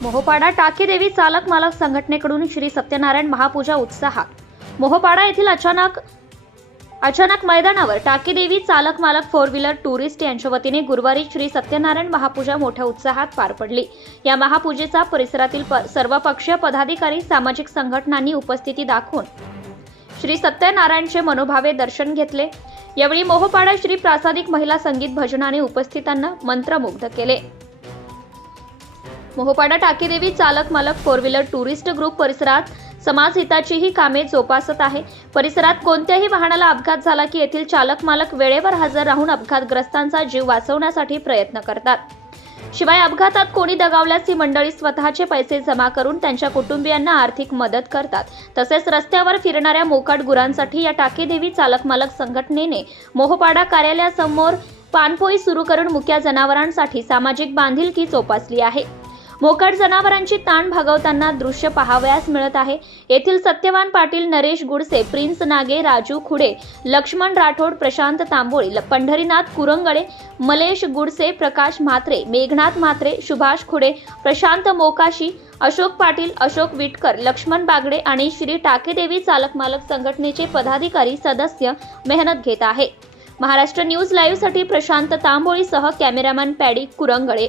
मोहपाडा टाकीदेवी चालक मालक संघटनेकडून श्री सत्यनारायण महापूजा उत्साहात. मोहपाडा येथील अचानक अचानक मैदानावर टाकीदेवी चालक मालक फोर व्हीलर टुरिस्ट यांच्या वतीने गुरुवारी श्री सत्यनारायण महापूजा मोठ्या उत्साहात पार पडली. या महापूजेचा परिसरातील सर्वपक्षीय पदाधिकारी सामाजिक संघटनांनी उपस्थिती दाखवून श्री सत्यनारायणचे मनोभावे दर्शन घेतले. यावेळी मोहपाडा श्री प्रासादिक महिला संगीत भजनाने उपस्थितांना मंत्रमुग्ध केले. मोहपाडा टाकीदेवी चालक मालक फोर व्हीलर टुरिस्ट ग्रुप परिसरात समाज हिताचीही कामे जोपासत आहे. परिसरात कोणत्याही वाहनाला अपघात झाला की येथील चालक मालक वेळेवर हजर राहून अपघातग्रस्तांचा जीव वाचवण्यासाठी प्रयत्न करतात. शिवाय अपघातात कोणी दगावल्यास ही मंडळी स्वतःचे पैसे जमा करून त्यांच्या कुटुंबियांना आर्थिक मदत करतात. तसेच रस्त्यावर फिरणाऱ्या मोकाट गुरांसाठी या टाकेदेवी चालक मालक संघटनेने मोहपाडा कार्यालयासमोर पानपोई सुरू करून मुक्या जनावरांसाठी सामाजिक बांधिलकी जोपासली आहे. मोकाट जनावरांची ताण भागवताना दृश्य पाहावयास मिळत आहे. येथील सत्यवान पाटील नरेश गुडसे प्रिन्स नागे राजू खुडे लक्ष्मण राठोड प्रशांत तांबोळी ल- पंढरीनाथ कुरंगळे मलेश गुडसे प्रकाश म्हात्रे मेघनाथ म्हात्रे सुभाष खुडे प्रशांत मोकाशी अशोक पाटील अशोक विटकर लक्ष्मण बागडे आणि श्री टाकेदेवी चालक मालक संघटनेचे पदाधिकारी सदस्य मेहनत घेत आहे. महाराष्ट्र न्यूज लाईव्हसाठी प्रशांत तांबोळीसह cameraman Paddy Kurangale